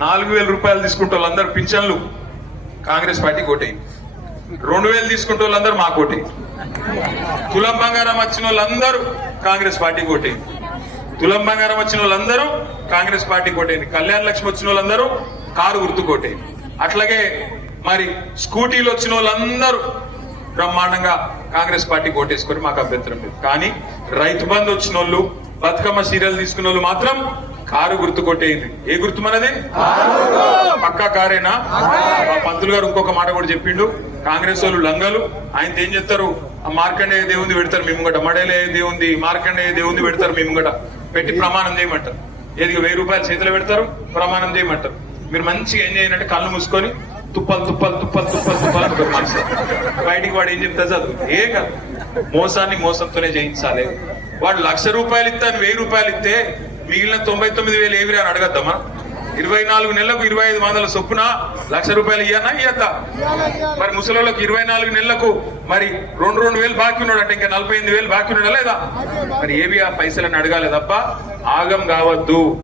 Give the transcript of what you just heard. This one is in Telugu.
4,000 రూపాయలు తీసుకుంటే వాళ్ళందరూ పింఛన్లు కాంగ్రెస్ పార్టీ కోటేయండి. 2,000 తీసుకుంటే వాళ్ళందరూ మా కోటి. తులం బంగారం వచ్చిన వాళ్ళందరూ కాంగ్రెస్ పార్టీ కోటేయండి. తులం బంగారం వచ్చిన వాళ్ళందరూ కాంగ్రెస్ పార్టీ కోటేయండి. కళ్యాణ లక్ష్మి వచ్చిన వాళ్ళందరూ కారు గుర్తు కోటేయండి. అట్లాగే మరి స్కూటీలు వచ్చిన వాళ్ళందరూ బ్రహ్మాండంగా కాంగ్రెస్ పార్టీ కోటేసుకొని మాకు అభ్యంతరం లేదు. కానీ రైతు బంధు వచ్చిన వాళ్ళు, బతుకమ్మ సీరియల్ తీసుకున్న వాళ్ళు మాత్రం కారు గుర్తు కొట్టేయండి. ఏ గుర్తు మనది? పక్కా కారేనా? మా పంతులు గారు ఇంకొక మాట కూడా చెప్పిండు, కాంగ్రెస్ వాళ్ళు లంగలు, ఆయన ఏం చెప్తారు, మార్కండేయ దేవుంది పెడతారు మేము గట, మడేలే దేవుంది మార్కండేయ దేవుంది పెడతారు మేము గట, పెట్టి ప్రమాణం చేయమంటారు. ఏది 1,000 రూపాయలు చేతిలో పెడతారు, ప్రమాణం చేయమంటారు. మీరు మంచిగా ఏం చేయాలంటే కళ్ళు మూసుకొని తుప్పలు తుప్పలు తుప్పలు తుప్పలు తుప్పాలు మనసు బయటికి వాడు ఏం చెప్తా చదువు ఏ కాదు. మోసాన్ని మోసంతోనే జయించాలి. వాడు 1,00,000 రూపాయలు ఇస్తే 1,000 రూపాయలు ఇస్తే మిగిలిన 99,000 ఏవిరా అని అడగద్దామా? 24 నెలలకు 2,500 చొప్పున 1,00,000 రూపాయలు ఇయ్యనా ఇయ్యద్దా? మరి ముసలిళ్ళకి 24 నెలలకు మరి 2,000 బాకీ ఉన్నాడు అంటే ఇంకా 48,000 బాకీ ఉన్నాడా లేదా? మరి ఏవి ఆ పైసలని అడగాలి తప్ప ఆగం కావద్దు.